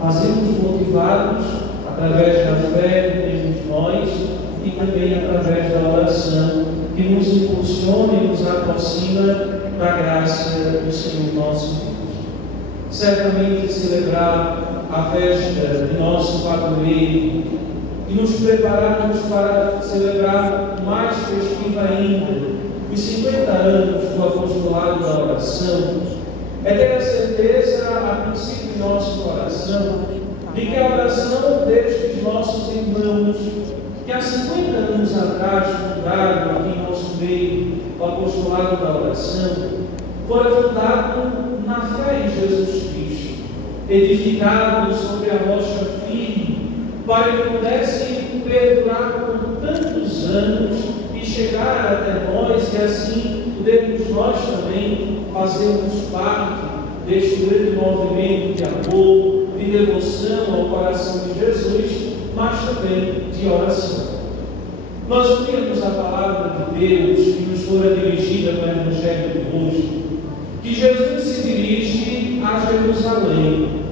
fazemos motivados através da fé em nós e também através da oração, que nos impulsiona e nos aproxima da graça do Senhor nosso Deus. Certamente celebrar a festa de nosso padroeiro e nos prepararmos para celebrar mais festiva ainda os 50 anos do apostolado da oração, é ter a certeza, a princípio em nosso coração, de que a oração destes nossos irmãos, que há 50 anos atrás fundaram aqui em nosso meio o apostolado da oração, fora fundado na fé em Jesus Cristo, edificado sobre a rocha firme, para que pudesse perdurar por tantos anos e chegar até nós, e assim podermos nós também fazermos parte deste grande movimento de amor, de devoção ao coração de Jesus, mas também de oração. Nós ouvimos a palavra de Deus que nos fora dirigida no Evangelho de hoje, que Jesus se dirige a Jerusalém,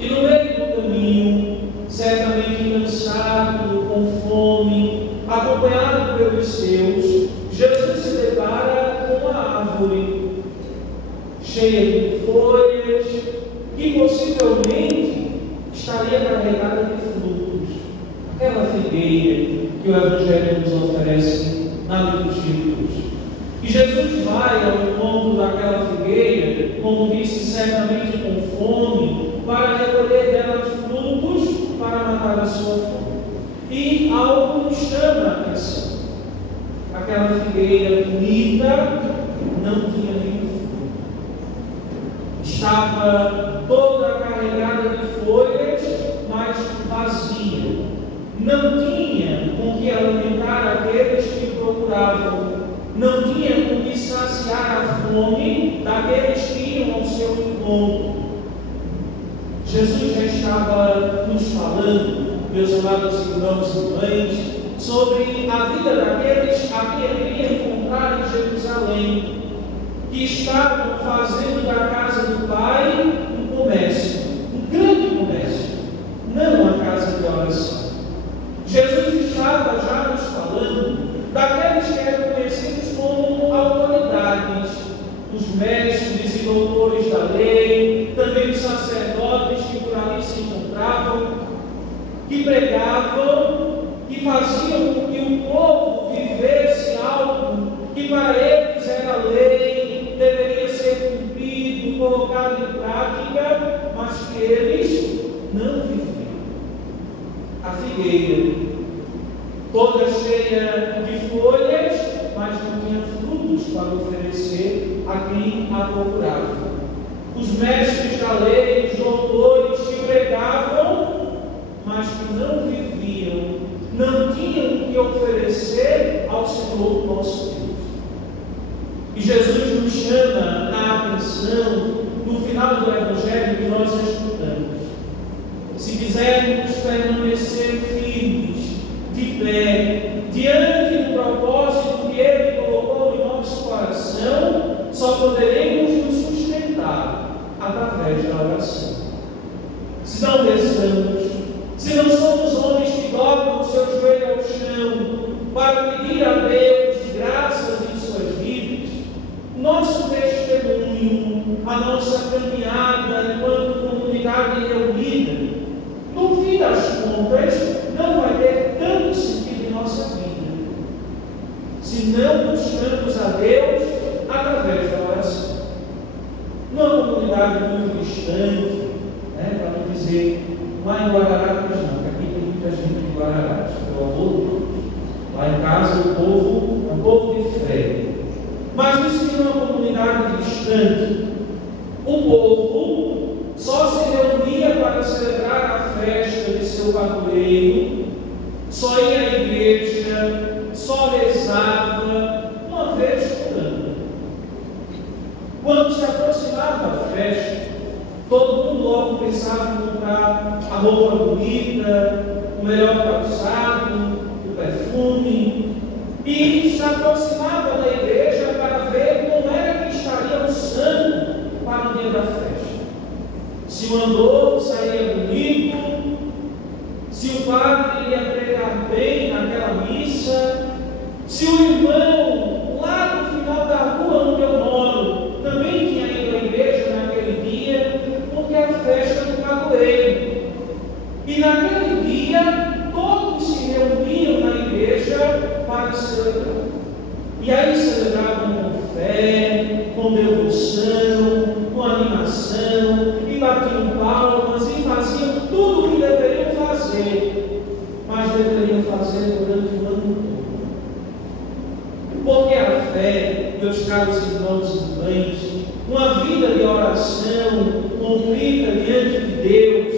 e no meio do caminho, certamente cansado, com fome, acompanhado pelos seus, Jesus se depara com uma árvore cheia de folhas, que possivelmente estaria carregada de frutos, aquela figueira que o Evangelho nos oferece na liturgia de hoje. E Jesus vai ao encontro daquela figueira, como disse, certamente com fome, para recolher dela frutos para matar a sua fome. E algo nos chama a atenção. Aquela figueira bonita não tinha nenhum fruto. Estava toda carregada de folhas, mas vazia. Não tinha com que alimentar aqueles que procuravam. Não tinha com que saciar a fome daqueles que iam ao seu encontro. Jesus já estava nos falando, meus amados irmãos e irmãs, sobre a vida daqueles a quem ele iria encontrar em Jerusalém, que estavam fazendo da casa do Pai um comércio, um grande comércio, não a casa de oração. Jesus estava já nos falando daqueles que eram conhecidos como autoridades, os mestres e doutores da lei, também os sacerdotes que por ali se encontravam, que pregavam, que faziam com que o povo vivesse algo que para eles era lei, deveria ser cumprido, colocado em prática, mas que eles não viviam. A figueira, toda cheia de folhas, mas não tinha frutos para oferecer a quem a procurava. Os mestres da lei, os doutores que pregavam, mas que não viviam, não tinham o que oferecer ao Senhor nosso Deus. E Jesus nos chama a atenção no final do Evangelho que nós estudamos. Se quisermos permanecer firmes, de pé, diante do propósito que Ele colocou em nosso coração, só poderemos nos sustentar através da oração. Se não rezamos, se não somos homens que dobram o seu joelho ao chão para pedir a Deus graças em suas vidas, nosso testemunho, a nossa caminhada enquanto comunidade reunida, no fim das contas, não vai ter tanto sentido em nossa vida, se não buscamos a Deus através da oração. Numa comunidade muito distante, para não dizer lá em Guararapes, não, porque aqui tem muita gente de Guararapes, pelo amor de Deus. Lá em casa o povo é um povo de fé. Mas isso que numa comunidade distante, o povo só se reunia para celebrar a festa de seu padroeiro, só ia à igreja, só rezava uma vez por ano. Quando se aproximava a festa, todo mundo logo pensava em comprar a roupa bonita, o melhor calçado, o perfume, e se aproximava da igreja para ver como era que estaria o santo para o dia da festa. Se se o andor saía bonito, se o padre ia pregar bem naquela missa, se o irmão lá no final da rua onde eu moro também tinha ido à igreja naquele dia, porque é a festa do padroeiro. E naquele dia todos se reuniam na igreja para celebrar. E aí celebravam com fé, com devoção, com animação, e batiam palmas e faziam tudo o que deveriam fazer, mas deveriam fazer durante o ano todo. Porque a fé, meus caros irmãos e irmãs, uma vida de oração contrita diante de Deus,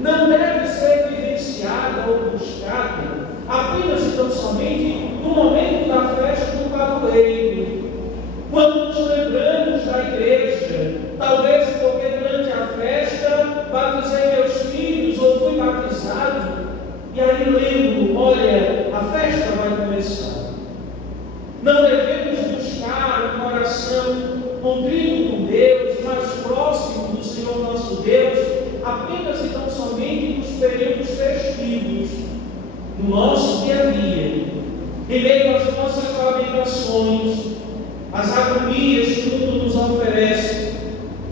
não deve ser vivenciada ou buscada apenas e tão somente no momento da festa do padroeiro, quando nos lembramos da igreja, talvez porque durante a festa batizei meus filhos ou fui batizado, e aí lembro, olha, a festa vai começar. Não devemos buscar um coração contrito com Deus, mais próximo do Senhor nosso Deus, apenas e tão somente nos períodos festivos, no nosso dia a dia, em meio às nossas lamentações, as agonias que o mundo nos oferece.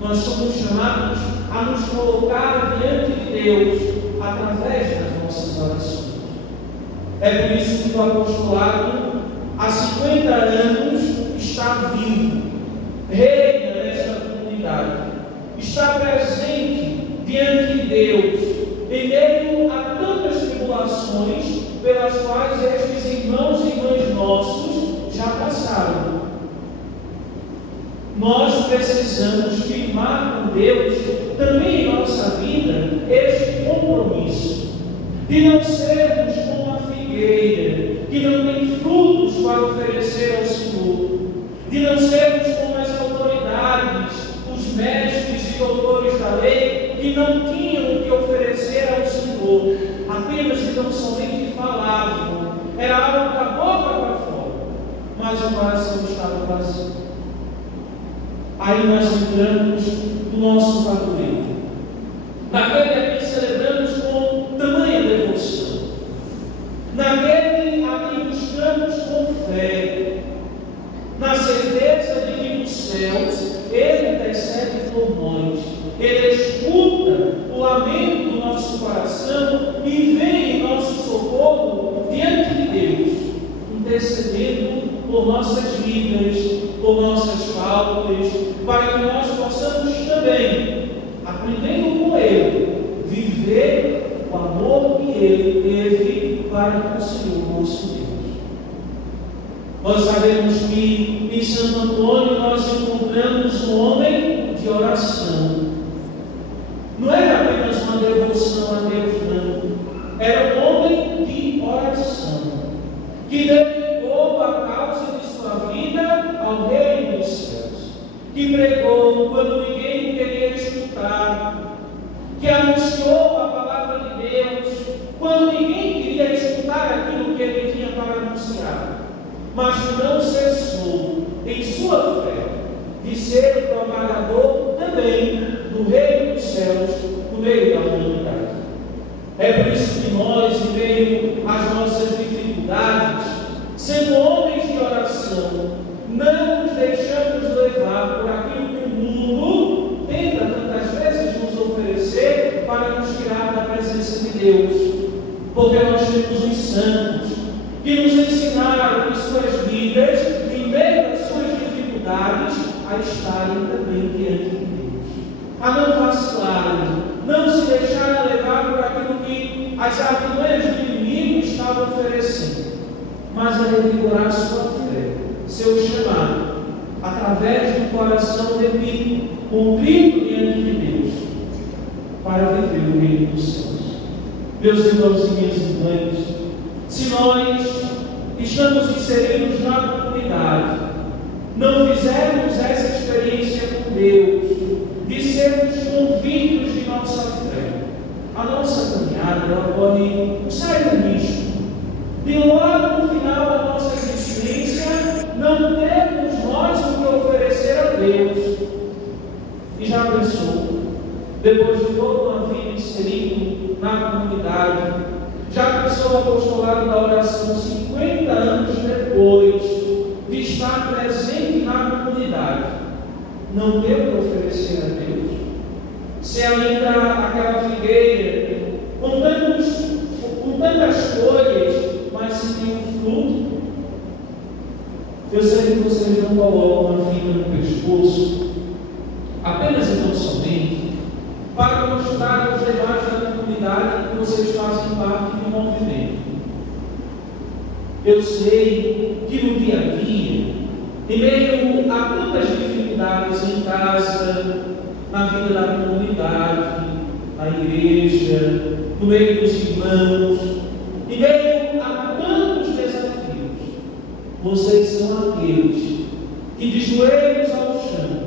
Nós somos chamados a nos colocar diante de Deus através das nossas orações. É por isso que o apostolado, há 50 anos, está vivo, reina nesta comunidade, está presente diante de Deus, em meio a tantas tribulações pelas quais estes irmãos e irmãs nossos já passaram. Nós precisamos firmar com Deus também em nossa vida este compromisso de não sermos como a figueira que não tem frutos para oferecer ao Senhor, de não sermos como as autoridades, os mestres e doutores da lei que não tinham o que oferecer ao Senhor, apenas e tão somente falavam, era algo da boca para fora, mas o coração estava vazio. Aí nós entramos no nosso padroeiro, naquele a quem celebramos com tamanha devoção, naquele a quem buscamos com fé, na certeza de que nos céus Ele intercede por nós, Ele escuta o lamento do nosso coração e vem em nosso socorro diante de Deus, intercedendo por nossas vidas, por nossas faltas, para que nós possamos também, aprendendo com Ele, viver o amor que Ele teve para com o Senhor nosso Deus. Nós sabemos que em Santo Antônio nós encontramos um homem de oração. Não era apenas uma devoção a Deus, não. Era um homem de oração, que dedicou a causa de sua vida ao reino dos céus, que pregou quando ninguém queria escutar, que anunciou a palavra de Deus quando ninguém queria escutar aquilo que ele tinha para anunciar, mas não cessou em sua fé de ser o propagador também do reino dos céus no meio da humanidade. É por isso que nós, em meio às nossas dificuldades, sendo homens de oração, não nos deixamos levar por aquilo que o mundo tenta tantas vezes nos oferecer para nos tirar da presença de Deus, porque nós temos os santos que nos ensinaram em suas vidas, em meio às suas dificuldades, a estarem também diante de Deus, a não vacilarem, não se deixarem levar por aquilo que as artimanhas do inimigo estavam oferecendo, mas a revigorar sua fé, seu chamado, através do coração repito, cumprido diante de Deus, para viver o reino dos céus. Meus irmãos e minhas irmãs, se nós estamos inseridos na comunidade, não fizermos essa experiência com Deus, de sermos convictos de nossa fé, a nossa caminhada ela pode um certo risco de logo no final da nossa existência não termos nós o que oferecer a Deus. E já pensou? depois de toda uma vida inserido na comunidade, já pensou o apostolado da oração 50 anos depois de estar presente na comunidade, não deu para oferecer a Deus? Se ainda aquela figueira com tantas folhas, mas sem nenhum fruto? Eu sei que vocês não colocam a fita no pescoço apenas e tão somente para mostrar aos demais da comunidade que vocês fazem parte do movimento. Eu sei que no dia a dia, em meio a tantas dificuldades em casa, na vida da comunidade, na igreja, no meio dos irmãos, em meio a tantos desafios, vocês são aqueles que de joelhos ao chão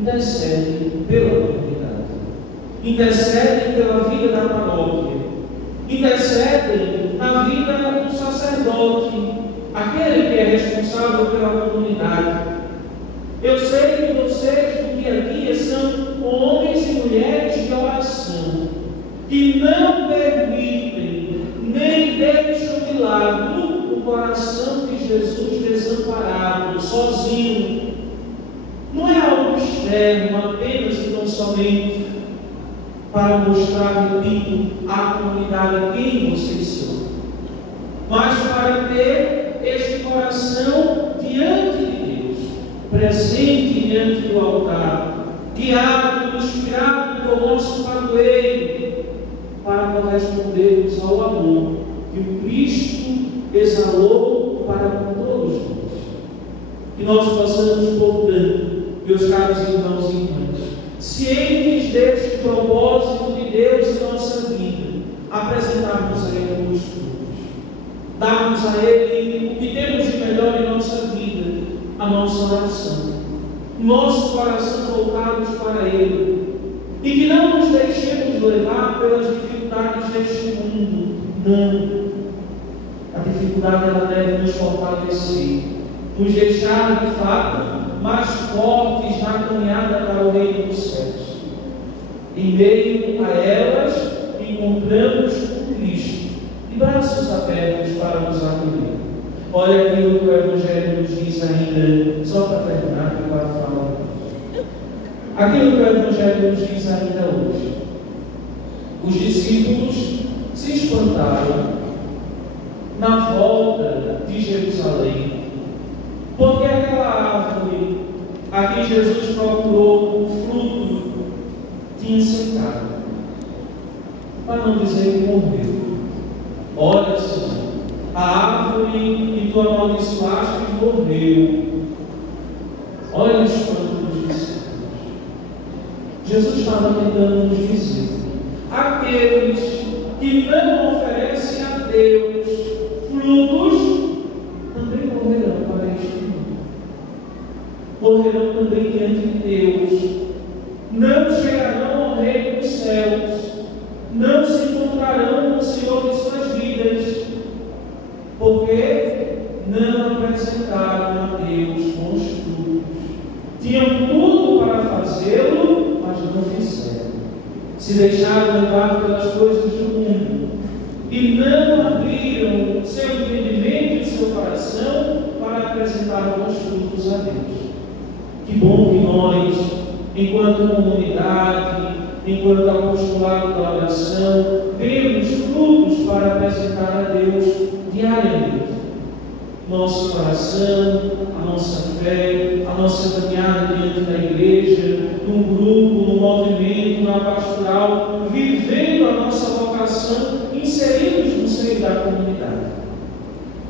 intercedem pela comunidade, intercedem pela vida da paróquia, intercedem na vida do sacerdote, aquele que é responsável pela comunidade. Eu sei que vocês no dia a dia são homens e mulheres de oração, que não permitem nem deixam de lado o coração de Jesus desamparado, sozinho. Não é algo externo, apenas e tão somente para mostrar, repito, à comunidade quem vocês são, mas para ter este coração diante de Deus, presente diante do altar, guiado, inspirado pelo nosso padroeiro, para correspondermos ao amor que o Cristo exalou para com todos nós. Que nós possamos, portanto, meus caros irmãos e irmãs, cientes deste propósito de Deus em nossa vida, apresentarmos a Ele os frutos, darmos a Ele o que temos de melhor em nossa vida, a nossa oração, nosso coração voltados para Ele, e que não nos deixemos levar pelas dificuldades deste mundo. Não. A dificuldade ela deve nos fortalecer, nos deixar de fato mais fortes na caminhada para o reino dos céus. Em meio a elas encontramos o Cristo, de braços abertos para nos acolher. Olha aquilo que o Evangelho nos diz ainda, só para terminar, para falar. Aquilo que o Evangelho nos diz ainda hoje. Os discípulos se espantaram na volta de Jerusalém, porque aquela árvore a que Jesus procurou o fruto tinha secado, para não dizer que morreu. Olha, Senhor, a árvore que tu amaldiçoaste morreu. Olha o espanto dos discípulos. Jesus estava tentando nos dizer: aqueles que não oferecem a Deus frutos também morrerão para este mundo, morrerão também diante de Deus, não chegarão ao reino dos céus, não se encontrarão com o Senhor de suas vidas, porque não apresentaram a Deus bons frutos. Tinham tudo para fazê-lo, mas não fizeram. Se deixaram levar pelas coisas do mundo e não abriram seu entendimento e seu coração para apresentar bons frutos a Deus. Que bom que nós, enquanto comunidade, enquanto apostolado da oração, temos frutos para apresentar a Deus diariamente. Nosso coração, a nossa fé, a nossa caminhada diante da igreja, no grupo, no movimento, na pastoral, vivendo a nossa vocação, inseridos no seio da comunidade.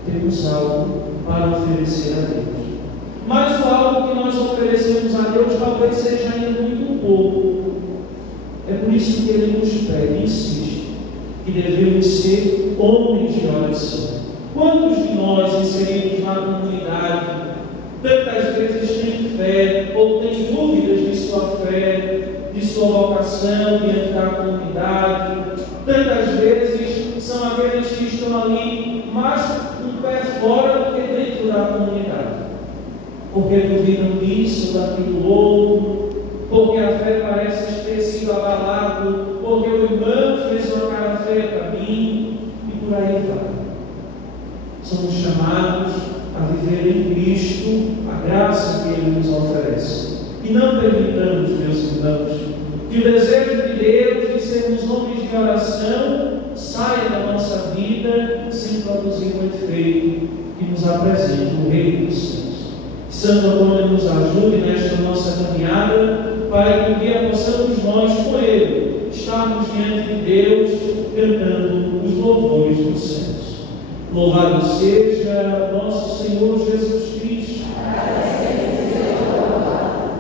Temos algo para oferecer a Deus. Mas o algo que nós oferecemos a Deus talvez seja ainda muito pouco. É por isso que Ele nos pede, insiste, que devemos ser homens de oração. Quantos de nós inseridos na comunidade tantas vezes têm fé ou têm dúvidas de sua fé, de sua vocação diante da comunidade? Tantas vezes são aqueles que estão ali mais um pé fora do que dentro da comunidade, porque duvidam disso, daquilo outro, porque a fé parece ter sido abalada, porque o irmão fez trocar a fé para mim, e por aí vai. Somos chamados a viver em Cristo a graça que Ele nos oferece. E não permitamos, meus irmãos, que o desejo de Deus de sermos homens de oração saia da nossa vida sem produzir um efeito que nos apresente o Rei dos Céus. Santo Antônio nos ajude nesta nossa caminhada, para que um dia possamos nós, com Ele, estarmos diante de Deus, cantando os louvores dos céus. Louvado seja nosso Senhor Jesus Cristo.